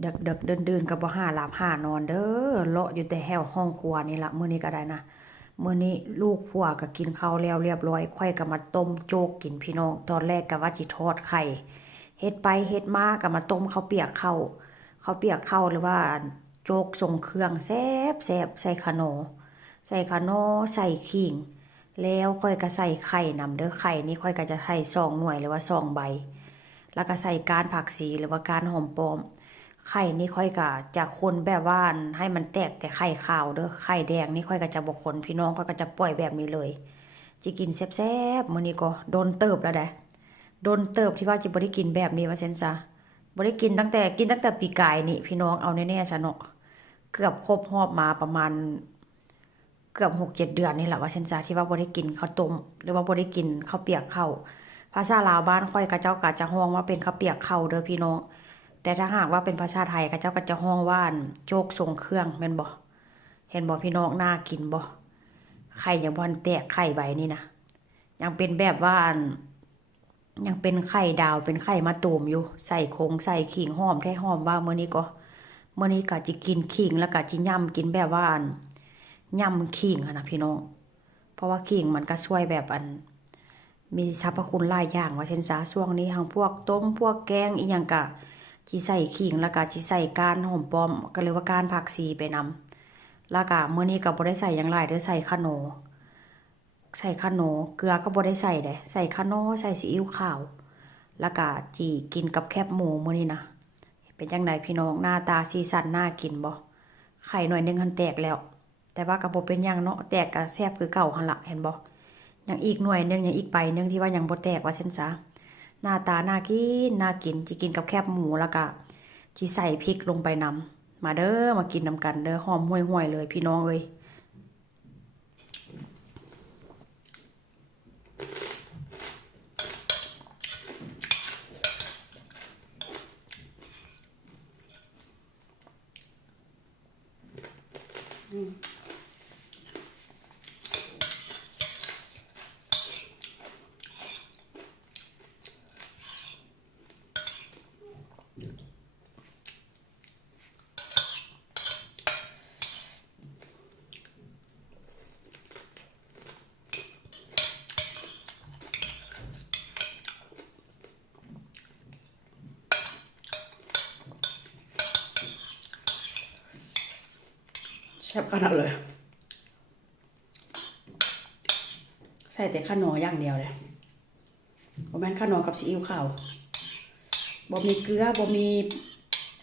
เด็กเดินกับบ่หาหลับหานอนเด้อเลาะอยู่แต่แถวห้องครัวนี่ละมื้อนี้ก็ได้นะมื้อนี้ลูกผัวก็กินข้าวแล้วเรียบร้อยค่อยก็มาต้มโจ๊กกินพี่น้องตอนแรกก็ว่าสิทอดไข่เฮ็ดไปเฮ็ดมาก็มาต้มข้าวเปียกข้าวหรือว่าโจ๊กทรงเครื่องแซ่บใส่ขะโหนใส่ขิงแล้วค่อยก็ใส่ไข่นำเด้อไข่นี่ค่อยก็จะใส่2 หน่วยหรือว่า2 ใบแล้วก็ใส่ก้านผักชีหรือว่าก้านหอมป้อมไข่นี่ค่อยก็จะคนแบบว่าให้มันแตกแต่ไข่ขาวเด้อไข่แดงนี่ค่อยก็จะบ่คนพี่น้องก็จะปล่อยแบบนี้เลยจิกินแซ่บๆมื้อนี้ก็โดนเติบแล้วโดนเติบที่ว่าจิบ่ได้กินแบบนี้ว่าซั่นซะบ่ได้กินตั้งแต่ปีกายนี่พี่น้องเอาแน่ๆซะเนาะเกือบครบรอบมาประมาณเกือบ6-7 เดือนนี่แหละว่าซั่นซะที่ว่าบ่ได้กินข้าวต้มหรือว่าบ่ได้กินข้าวเปียกข้าวภาษาลาวบ้านค่อยก็เจ้าก็จะฮ้องว่าเป็นข้าวเปียกข้าวเด้อพี่น้องแต่ถ้าหากว่าเป็นภาษาไทยเขาเจ้าก็จะฮ้องว่าโจ๊กทรงเครื่องแม่นบ่เห็นบ่พี่น้องน่ากินบ่ไข่ยังบ่ทันแตกไข่ใบนี่นะยังเป็นแบบว่ายังเป็นไข่ดาวเป็นไข่มะตูมอยู่ใส่คงใส่ขิงหอมแท้หอมว่ามื้อนี้ก็จิกินขิงแล้วก็จิย่ำกินแบบว่าย่ำขิงนะพี่น้องเพราะว่าขิงมันก็ช่วยแบบมีสรรพคุณหลายอย่างว่าเช่นซะช่วงนี้ทั้งพวกต้มพวกแกงอีหยังก็จิใส่ขิงแล้วก็จิใส่ก้านหอมป้อมก็เลยว่าก้านผักชีไปนำแล้วก็มื้อนี้ก็บ่ได้ใส่หยังหลายเด้อใส่ขะโหนเกลือก็บ่ได้ใส่เด้ใส่ขะโหนใส่ซีอิ๊วขาวแล้วก็จิกินกับแคบหมูมื้อนี้นะเป็นจังไดพี่น้องหน้าตาสีสันน่ากินบ่ไข่หน่อยนึงหันแตกแล้วแต่ว่าก็บ่เป็นหยังเนาะแตกก็แซ่บคือเก่าหั่นล่ะเห็นบ่ยังอีกหน่วยนึงยังอีกใบนึงที่ว่ายังบ่แตกว่าซั่นซะหน้าตาน่ากินจิกินกับแคบหมูแล้วก็จิใส่พริกลงไปนำมาเด้อมากินนำกันเด้อหอมห่วยๆเลยพี่น้องเอ้ยแซ่บขนาดเลยใส่แต่ขนมอย่างเดียวเลยบ่แม่นขนมกับซีอิ๊วขาวบ่มีเกลือบ่มี